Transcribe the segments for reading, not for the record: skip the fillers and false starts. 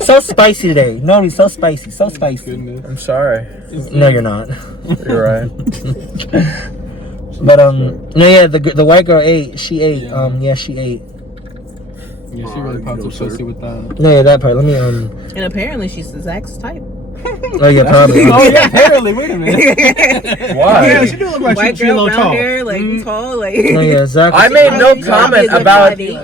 So spicy today. No, he's so spicy. So spicy. I'm sorry. No, you're not. You're right. But no, yeah, the white girl ate. She ate. Yeah, she ate. Yeah, she really popped up pussy with that. No, yeah, that part. Let me And apparently she's Zack's type. Oh yeah, probably. Oh yeah, apparently. Wait a minute. Why? Yeah, she do look like White she's a girl, little brown tall. hair, like tall, like. No, yeah, Zack. I made no She's comment a good about body.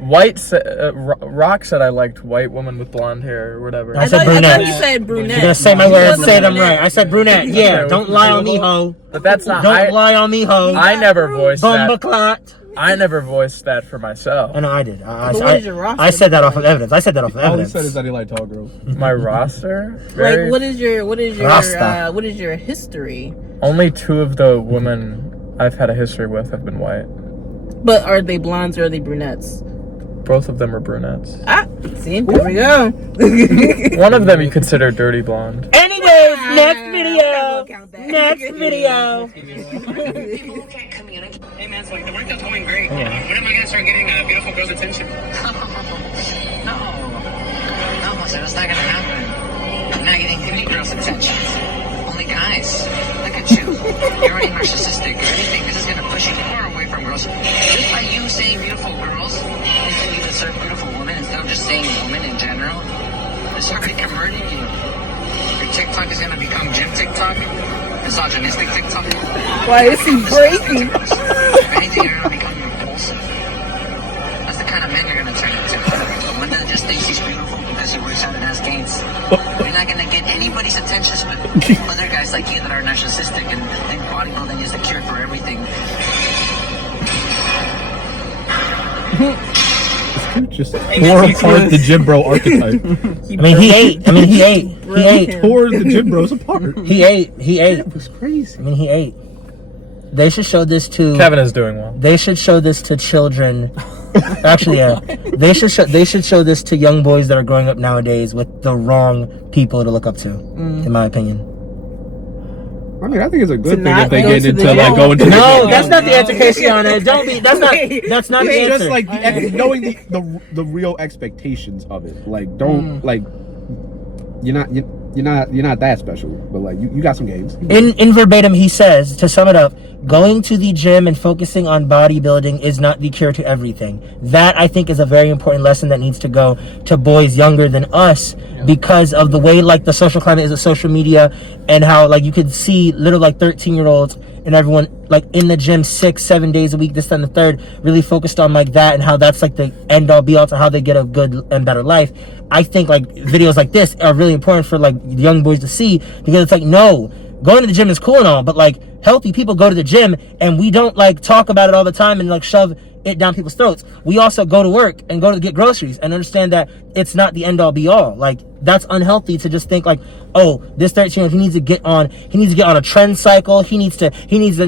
Rock said I liked white woman with blonde hair or whatever. I said I brunette. thought you said brunette. You're gonna say my She words, wasn't say them brunette. right. I said brunette. Yeah, don't lie on me, ho. But that's not. Don't lie on me, ho. I never voiced Bumba that. clot. I never voiced that for myself. I know I did. But what is your roster? I said that off of evidence. I said that off of All he evidence. said is that he liked tall girls. My roster. Like, what is your Rasta. what is your history? Only 2 of the women I've had a history with have been white. But are they blondes or are they brunettes? Both of them are brunettes. Ah, see, there we go. One of them you consider dirty blonde. Anyways, next video. Next video. Hey man, so like the workout's going great. When am I gonna start getting beautiful girls' attention? No, Jose, that's not gonna happen. I'm not getting any girls' attention. Only guys. Look at you. You're already narcissistic. If anything, this is gonna push you more away from girls. Just by you saying beautiful girls, thinking you deserve beautiful women instead of just saying women in general, it's already converting you. Your TikTok is gonna become gym TikTok, misogynistic TikTok. Why is he breaking? If anything, you're gonna become repulsive. That's the kind of man you're gonna turn into. The one that just thinks he's beautiful because he works out and has gains. You're not gonna get anybody's attention but other guys like you that are narcissistic and think bodybuilding is the cure for everything. Just tore apart the gym bro archetype. He ate. Tore the gym bros apart. He ate. It was crazy. He ate. They should show this to. Kevin is doing well. They should show this to children. Actually, yeah. They should show this to young boys that are growing up nowadays with the wrong people to look up to. In my opinion. I mean, I think it's a good thing not if they go get to into the like gym. going to No, the that's not the answer, Caseyana. Don't be. That's not the It's answer. just like knowing the real expectations of it. Like, don't like you're not that special, but like you got some games. In verbatim, he says, to sum it up, going to the gym and focusing on bodybuilding is not the cure to everything. That, I think, is a very important lesson that needs to go to boys younger than us because of the way, like, the social climate is with social media and how, like, you could see little, like, 13-year-olds and everyone, like, in the gym 6-7 days a week, this, and the third, really focused on, like, that and how that's, like, the end-all, be-all to how they get a good and better life. I think, like, videos like this are really important for, like, young boys to see because it's like, no, going to the gym is cool and all, but, like, healthy people go to the gym and we don't, like, talk about it all the time and, like, shove it down people's throats. We also go to work and go to get groceries and understand that it's not the end-all be-all. Like, that's unhealthy to just think like, oh, this 13-year-old, he needs to get on a trend cycle. He needs to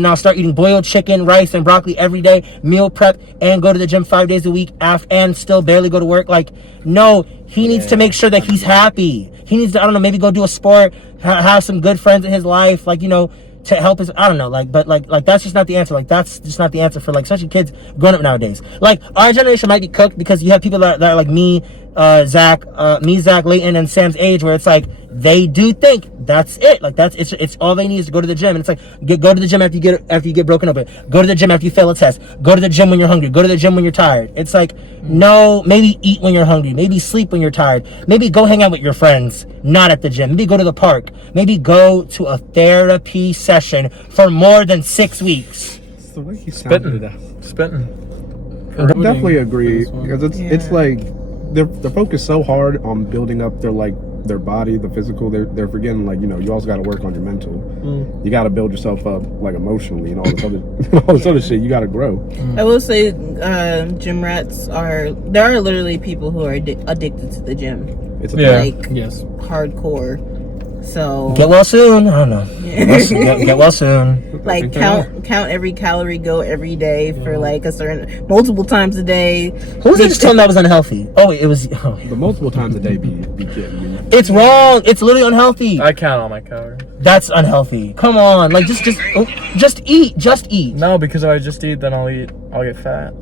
now start eating boiled chicken, rice, and broccoli every day, meal prep, and go to the gym 5 days a week and still barely go to work. Like, no, he needs to make sure that he's happy. He needs to, I don't know, maybe go do a sport, have some good friends in his life, like, you know, to help his, I don't know, like, but like that's just not the answer. Like, that's just not the answer for, like, especially kids growing up nowadays. Like, our generation might be cooked because you have people that are like me, Zack, Layton, and Sam's age, where it's like they do think that's it. Like, it's all they need is to go to the gym. And it's like, go to the gym after you get broken up with. Go to the gym after you fail a test. Go to the gym when you're hungry. Go to the gym when you're tired. It's like, no, maybe eat when you're hungry. Maybe sleep when you're tired. Maybe go hang out with your friends, not at the gym. Maybe go to the park. Maybe go to a therapy session for more than 6 weeks. It's the way he sounded. Spitting. I definitely agree because it's like they're focused so hard on building up their body, the physical. They're forgetting, like, you know, you also got to work on your mental. You got to build yourself up, like, emotionally and all this other shit. You got to grow. I will say, gym rats there are literally people who are addicted to the gym. It's Like, hardcore. So get well soon. I don't know. Get well soon. Like, count every calorie, go every day for like a certain multiple times a day. Who was it just telling that was unhealthy? Oh, it was. Oh. The multiple times a day be kidding you. It's wrong. It's literally unhealthy. I count all my calories. That's unhealthy. Come on, like just eat. Just eat. No, because if I just eat, then I'll get fat.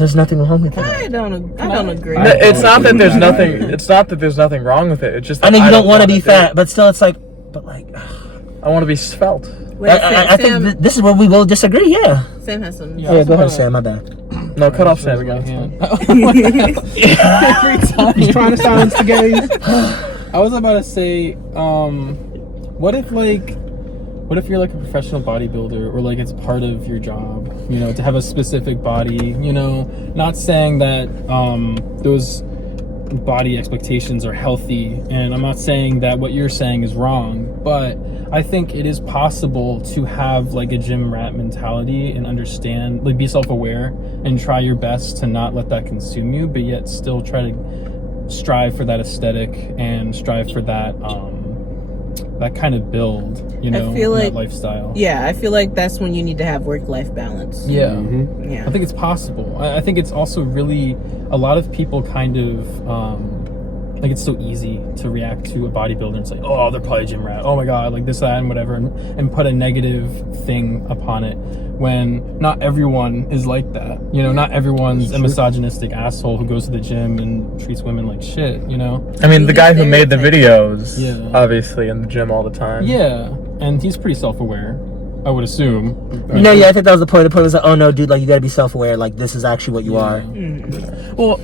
There's nothing wrong with I that. don't agree. No, it's not that there's nothing. It's not that there's nothing wrong with it. It's just. I That know you don't want to wanna be do fat, it. but still, it's like, I want to be svelte. Wait, I think Sam, this is where we will disagree. Yeah. Sam has some. Yeah, go ahead, Sam. My bad. No, cut off Sam again. Every time. He's trying to silence the gays. I was about to say, what if you're like a professional bodybuilder, or like it's part of your job, to have a specific body, not saying that those body expectations are healthy, and I'm not saying that what you're saying is wrong, but I think it is possible to have like a gym rat mentality and understand, like, be self-aware and try your best to not let that consume you, but yet still try to strive for that aesthetic and strive for that that kind of build, I feel like that lifestyle. Yeah, I feel like that's when you need to have work-life balance. Yeah. Mm-hmm. Yeah. I think it's possible. I think it's also really, a lot of people kind of, like, it's so easy to react to a bodybuilder and say, oh, they're probably a gym rat. Oh my God, like this, that, and whatever, and put a negative thing upon it, when not everyone is like that. Not everyone's a misogynistic asshole who goes to the gym and treats women like shit, I mean, the guy who made the videos, Yeah. obviously in the gym all the time. Yeah, and he's pretty self-aware, I would assume. No, yeah, I think that was the point. The point was like, oh no, dude, like you gotta be self-aware. Like this is actually what you are. Well,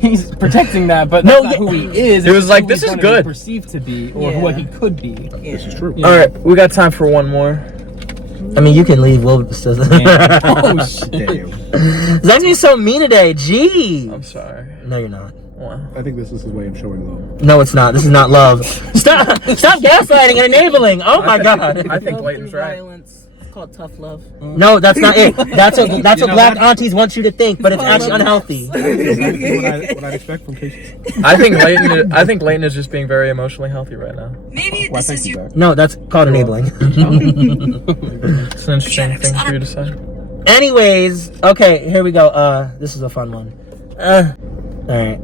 he's protecting that, but No, that's not who he is. He was It's like, who this he's is gonna be good. perceived to be, or Yeah. what he could be. This is true. Yeah. All right, we got time for one more. I mean, you can leave. We'll still. Oh shit! Damn. Zack's being so mean today. Gee. I'm sorry. No, you're not. Wow. I think this is his way of showing love. No, it's not. This is not love. Stop gaslighting and enabling. Oh my God. I think Love Layton's through right. violence. It's called tough love. No, that's not it. That's what black aunties want you to think, but it's actually unhealthy. Exactly what I'd expect from Casey. I think Layton is just being very emotionally healthy right now. Maybe Why, this thank is you, your Zack. No, that's called enabling. It's an interesting thing for you to say. Anyways, okay, here we go. This is a fun one. All right.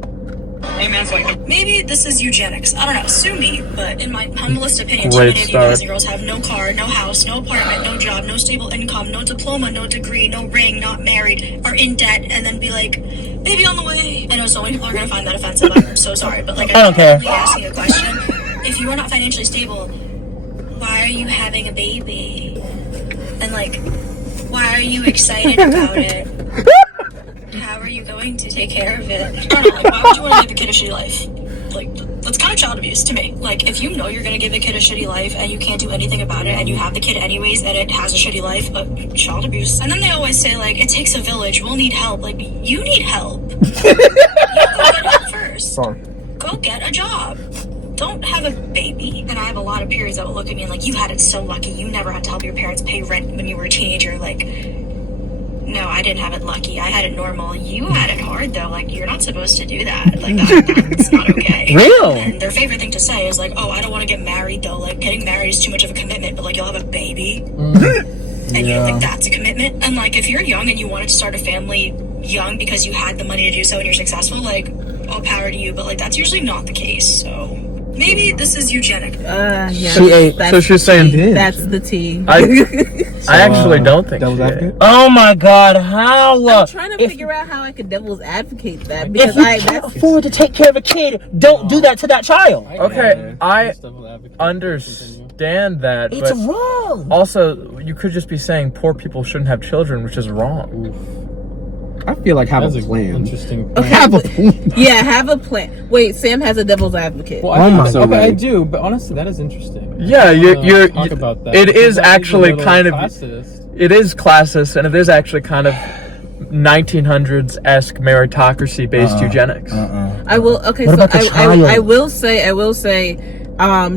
Hey man, it's like Maybe this is eugenics. I don't know, sue me, but in my humblest opinion, Great too many of you start. guys and girls have no car, no house, no apartment, no job, no stable income, no diploma, no degree, no ring, not married, are in debt, and then be like, baby on the way. I know so many people are gonna find that offensive. I'm so sorry, but like, I don't care. I'm only asking a question. If you are not financially stable, why are you having a baby? And like, why are you excited about it? How are you going to take care of it? I don't know, like, why would you want to give a kid a shitty life? Like, that's kind of child abuse to me. Like, if you know you're going to give a kid a shitty life and you can't do anything about it, and you have the kid anyways and it has a shitty life, child abuse. And then they always say, like, it takes a village, we'll need help. Like, you need help. You go get help first. Sorry. Go get a job. Don't have a baby. And I have a lot of peers that will look at me and like, you had it so lucky. You never had to help your parents pay rent when you were a teenager. Like, no, I didn't have it lucky. I had it normal. You had it hard though. Like, you're not supposed to do that. Like, that's not okay. Real? And their favorite thing to say is like, oh, I don't want to get married though. Like, getting married is too much of a commitment, but like, you'll have a baby. And you don't think that's a commitment? And like, if you're young and you wanted to start a family young because you had the money to do so and you're successful, like, all power to you. But like, that's usually not the case. So maybe this is eugenic. Yeah. She ate. That's So she's saying, that's the T. I actually don't think Devil's she advocate? ate. Oh my God, how? I'm trying to if- figure out how I could devil's advocate that If because you can't that's afford to take care of a kid, don't do that to that child. Okay, I understand that, It's but wrong. also you could just be saying poor people shouldn't have children, which is wrong. I feel like have That's a an plan. interesting. okay. Have a plan. Yeah, have a plan. Wait, Sam has a devil's advocate. Well, Oh my okay, I God. do, but honestly, that is interesting. Yeah, you're Talk about that. it is Because that actually a little kind of classist. it is classist, and it is actually kind of 1900s-esque meritocracy-based eugenics. I will. Okay, What so about the child? I will say.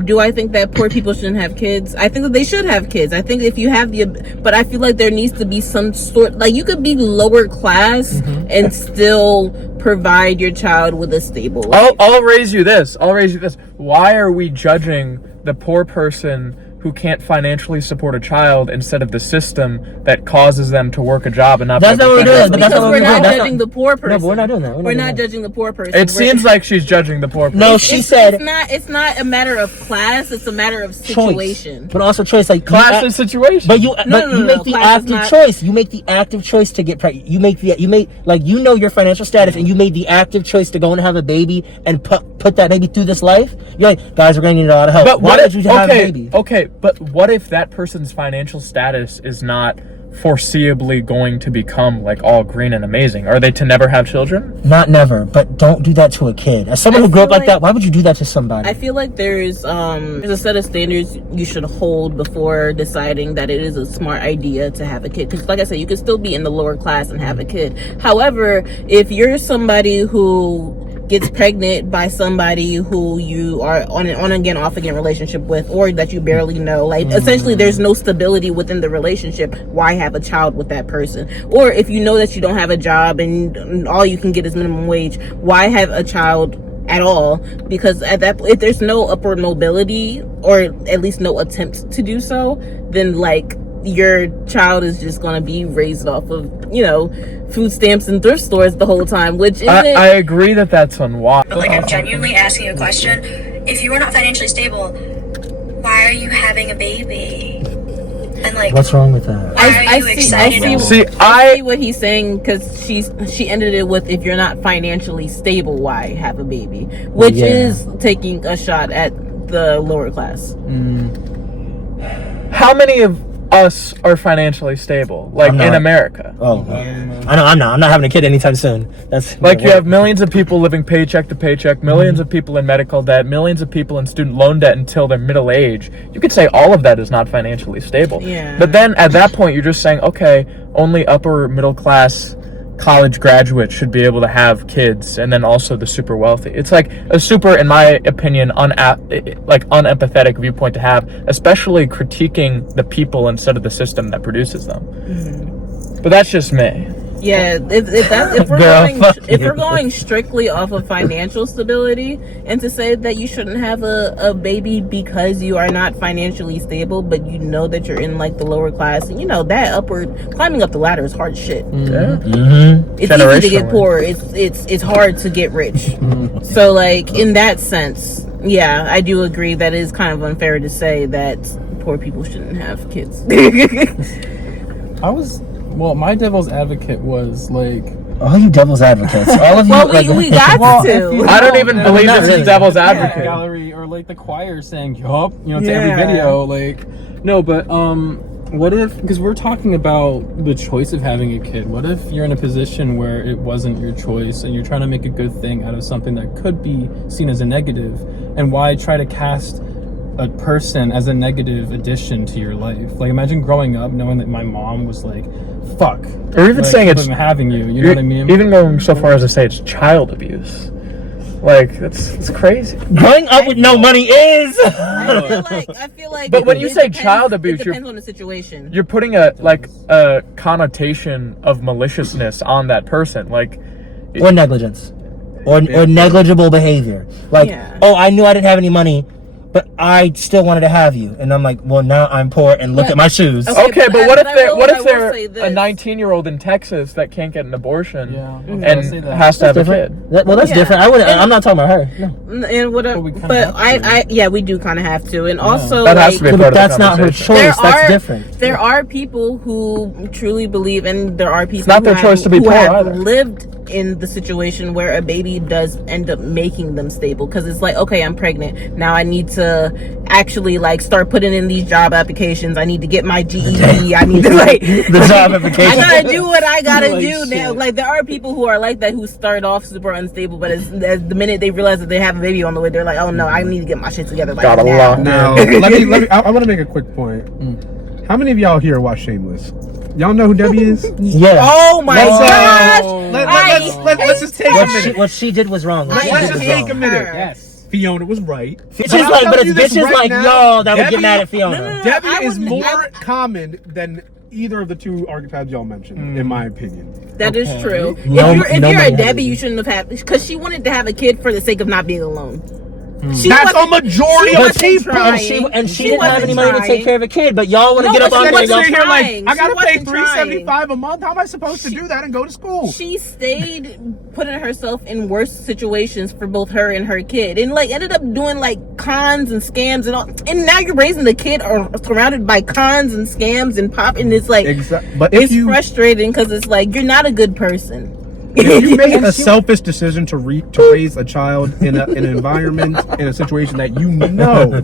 Do I think that poor people shouldn't have kids? I think that they should have kids. I think if you have but I feel like there needs to be some sort, like you could be lower class and still provide your child with a stable life. I'll raise you this. Why are we judging the poor person who can't financially support a child instead of the system that causes them to work a job and not. That's not what we're doing. But that's Because not what we're not doing. judging the poor person. No, but we're not doing that. We're not judging the poor person. It seems like she's judging the poor person. No, she said it's not a matter of class. It's a matter of situation. choice, but also choice. Like class and situation. But you make the active choice. You make the active choice to get pregnant. You make your financial status, and you made the active choice to go and have a baby and put that baby through this life. You're like, guys, we're gonna need a lot of help. But why would you have a baby? Okay, but what if that person's financial status is not foreseeably going to become like all green and amazing? Are they to never have children? Not never, but don't do that to a kid. As someone who grew up like that, why would you do that to somebody? I feel like there's a set of standards you should hold before deciding that it is a smart idea to have a kid. Because like I said, you can still be in the lower class and have a kid. However, if you're somebody who gets pregnant by somebody who you are on an on-again, off-again relationship with, or that you barely know, like essentially there's no stability within the relationship, why have a child with that person? Or if you know that you don't have a job and all you can get is minimum wage, why have a child at all? Because at that, if there's no upward mobility, or at least no attempt to do so, then like your child is just going to be raised off of, food stamps and thrift stores the whole time, which isn't... I agree that that's unwise. But like, I'm genuinely asking a question. If you are not financially stable, why are you having a baby? And like, what's wrong with that? I see what he's saying, because she ended it with, if you're not financially stable, why have a baby? Which is taking a shot at the lower class. How many of us are financially stable, like in America? I know I'm not having a kid anytime soon. That's like, you have millions of people living paycheck to paycheck, millions of people in medical debt, millions of people in student loan debt until their middle age. You could say all of that is not financially stable. But then at that point you're just saying, okay, only upper middle class college graduates should be able to have kids, and then also the super wealthy. It's like a super, in my opinion, unempathetic viewpoint to have, especially critiquing the people instead of the system that produces them. But that's just me. Yeah, if we're going strictly off of financial stability, and to say that you shouldn't have a baby because you are not financially stable, but you know that you're in like the lower class, and that climbing up the ladder is hard shit. It's easy to get poor. It's hard to get rich. So like, in that sense, yeah, I do agree that it is kind of unfair to say that poor people shouldn't have kids. My devil's advocate was like... All you devil's advocates. All of you... Well, we got to. I don't even believe this is devil's advocate. Gallery, or like the choir saying, yup, to every video. Like, no, but what if... Because we're talking about the choice of having a kid. What if you're in a position where it wasn't your choice, and you're trying to make a good thing out of something that could be seen as a negative? And why try to cast a person as a negative addition to your life? Like, imagine growing up knowing that my mom was like, fuck, or even saying it's having you know what I mean? Even going so far as to say it's child abuse. Like, it's crazy. Growing up with no money is. I feel like. But when you say child abuse, it depends on the situation. You're putting a connotation of maliciousness on that person, like, or negligence, or negligible behavior. Like, oh, I knew I didn't have any money, but I still wanted to have you, and I'm like, well, now I'm poor, and look at my shoes. Okay, but what if they're a 19-year-old in Texas that can't get an abortion and has to have a kid? That's different. I'm not talking about her. No. And whatever, we do kind of have to, and also that has to be but that's not her choice. That's different. There are people who truly believe, and there are people it's not their choice to be poor either. Lived in the situation where a baby does end up making them stable, because it's like, okay, I'm pregnant now, I need to actually like start putting in these job applications, I need to get my GED, I need to like the job application, I gotta do what I gotta do now. Like, there are people who are like that, who start off super unstable, but as the minute they realize that they have a baby on the way, they're like, oh no, I need to get my shit together. Like, now let me I want to make a quick point. How many of y'all here watch Shameless? Y'all know who Debbie is? Yeah. Oh my gosh! Let's just take a minute. What she did was wrong. Let's just take a minute. Yes. Fiona was right. Bitches like, but it's bitches like y'all that would get mad at Fiona. Debbie is more common than either of the two archetypes y'all mentioned, in my opinion. That is true. If you're a Debbie, you shouldn't have had, because she wanted to have a kid for the sake of not being alone. That's a majority of people. And she didn't have any money to take care of a kid, but y'all want to get up on Like, y'all. here, like, I gotta pay She wasn't trying. $375 a month. How am I supposed to do that and go to school? She stayed putting herself in worse situations for both her and her kid, and like ended up doing like cons and scams and all. And now you're raising the kid or surrounded by cons and scams and pop, and it's like But it's frustrating because it's like you're not a good person. If you make a selfish decision to raise a child in an environment, in a situation that you know,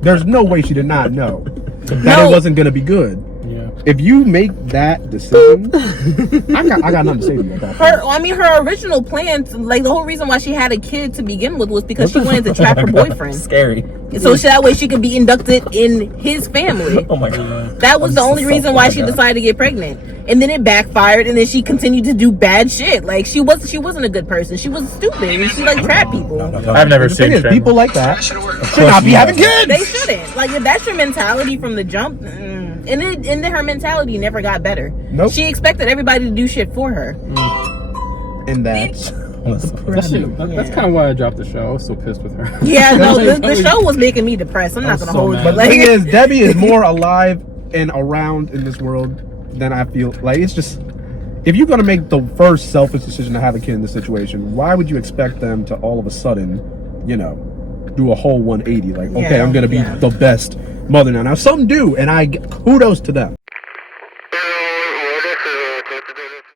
there's no way she did not know that it wasn't going to be good. Yeah. If you make that decision, I got nothing to say to you about that. Her original plans, like the whole reason why she had a kid to begin with was because she wanted to trap her boyfriend. Scary. So that way she could be inducted in his family. Oh my god. That was the only reason why she decided to get pregnant. And then it backfired, and then she continued to do bad shit. Like she wasn't a good person. She was stupid. And she like trapped people. I've never seen people like that should not be having kids. They shouldn't. Like if that's your mentality from the jump, and then her mentality never got better. Nope. She expected everybody to do shit for her. And that's That's kind of why I dropped the show. I was so pissed with her. Yeah, no, the show was making me depressed. I'm not gonna hold you. But the thing is, Debbie is more alive and around in this world than I feel. Like, it's just, if you're gonna make the first selfish decision to have a kid in this situation, why would you expect them to all of a sudden, do a whole 180? Like, okay, I'm gonna be the best mother now. Now some do, and kudos to them.